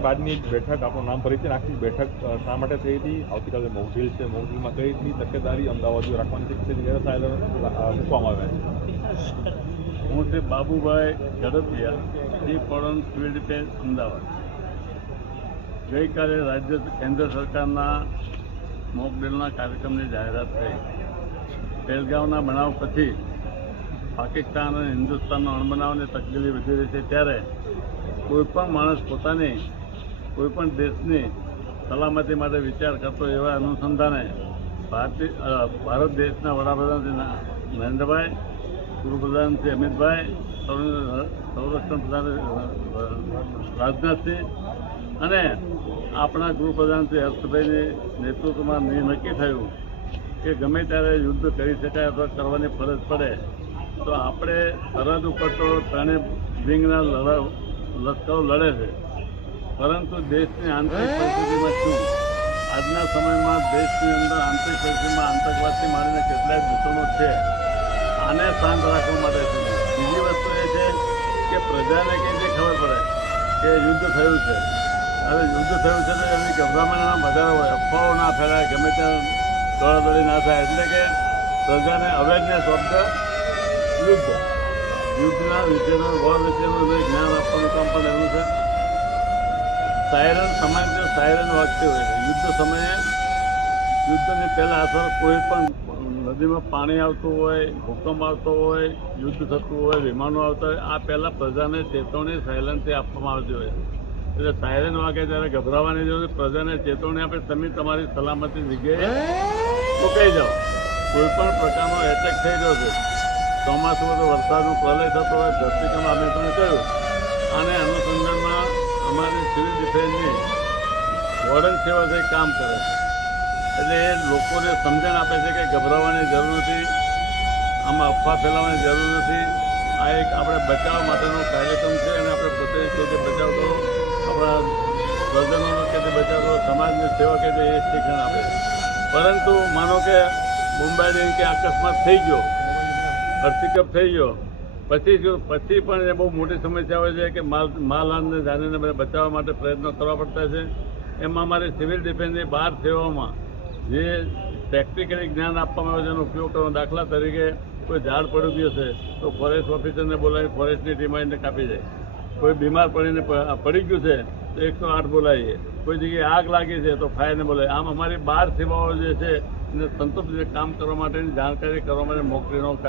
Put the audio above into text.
સાહેબ આજની બેઠક આપણું નામ પરિચય આખી બેઠક શા માટે થઈ હતી? આવતીકાલે મોકઝીલ છે, મોકઝીલમાં કઈ રીતની તકેદારી અમદાવાદીઓ રાખવાની છે તેની ગેરસાયલ મૂકવામાં આવે છે? હું Shri Babubhai Zadafia, chief warden civil defence Ahmedabad. ગઈકાલે કેન્દ્ર સરકારના મોકડ્રીલના કાર્યક્રમની જાહેરાત થઈ. પહેલગામના બનાવ પછી પાકિસ્તાન અને હિન્દુસ્તાનનો અણબનાવની તકદીલી વધી રહી છે ત્યારે કોઈપણ માણસ પોતાની કોઈપણ દેશની સલામતી માટે વિચાર કરતો એવા અનુસંધાને ભારત દેશના વડાપ્રધાન શ્રી નરેન્દ્રભાઈ, ગૃહપ્રધાન શ્રી અમિતભાઈ, સંરક્ષણ પ્રધાન રાજનાથસિંહ અને આપણા ગૃહપ્રધાન શ્રી હર્ષભાઈની નેતૃત્વમાં નક્કી થયું કે ગમે ત્યારે યુદ્ધ કરી શકાય અથવા કરવાની ફરજ પડે તો આપણે સરહદ ઉપર તો ત્રણેય વિંગના લશ્કરો લડે છે, પરંતુ દેશની આંતરિક પરિસ્થિતિમાં શું આજના સમયમાં દેશની અંદર આંતરિક પરિસ્થિતિમાં આતંકવાદથી માંડીને કેટલાય દૂષણો છે. આને શાંત રાખવા માટે છે. બીજી વસ્તુ એ છે કે પ્રજાને કઈ રીતે ખબર પડે કે યુદ્ધ થયું છે. હવે યુદ્ધ થયું છે તો એમની ગભરામણ વધારે હોય, અફવાઓ ના ફેલાય, ગમે ત્યાં દોડાદોડી ના થાય. એટલે કે પ્રજાને અવેરનેસ ઓફ ધ યુદ્ધના વિશેનો વોર વિશેનું જ્ઞાન આપવાનું કામ પણ એનું છે. સાયરન સામાન્ય સાયરન વાગતી હોય છે યુદ્ધ સમયે. યુદ્ધની પહેલાં અસર કોઈ પણ નદીમાં પાણી આવતું હોય, ભૂકંપ આવતો હોય, યુદ્ધ થતું હોય, વિમાનો આવતા હોય, આ પહેલાં પ્રજાને ચેતવણી સાયલન્સથી આપવામાં આવતી હોય. એટલે સાયરન વાગે ત્યારે ગભરાવાની જરૂર, પ્રજાને ચેતવણી આપે તમે તમારી સલામતી જગ્યાએ રોકાઈ જાઓ. કોઈ પણ પ્રકારનો એટેક થઈ રહ્યો છે, ચોમાસું તો વરસાદનો પ્રલય થતો હોય, ધરતીકંપ અમે તમે કહ્યું, આને અનુસંધાનમાં અમારી સિવિલ ડિફેન્સની વોર્ડન સેવાથી કામ કરે છે. એટલે એ લોકોને સમજણ આપે છે કે ગભરાવાની જરૂર નથી, આમાં અફવા ફેલાવવાની જરૂર નથી. આ એક આપણે બચાવ માટેનો કાર્યક્રમ છે અને આપણે પોતે કે જે બચાવ કરો, આપણા સ્વજનોનો કે જે બચાવ કરો, સમાજની સેવા કે જે એ શિક્ષણ આપે છે. પરંતુ માનો કે મુંબઈની કે અકસ્માત થઈ ગયો, અર્થિકપ થઈ ગયો, પછી પણ એ બહુ મોટી સમસ્યા હોય છે કે માલહાનિને જાનીને બચાવવા માટે પ્રયત્નો કરવા પડતા છે. એમાં અમારી સિવિલ ડિફેન્સની 12 સેવાઓમાં જે ટેકનિકલી જ્ઞાન આપવામાં આવે છે એનો ઉપયોગ કરવાનો. દાખલા તરીકે કોઈ ઝાડ પડી ગયું છે તો ફોરેસ્ટ ઓફિસરને બોલાવી ફોરેસ્ટની ટીમ આવીને કાપી જાય. કોઈ બીમાર પડીને પડી ગયું છે તો 108 બોલાવીએ. કોઈ જગ્યાએ આગ લાગી છે તો ફાયરને બોલાવીએ. આમ અમારી 12 સેવાઓ જે છે એને સંતોષ કામ કરવા માટેની જાણકારી કરવા માટે મોકલીનો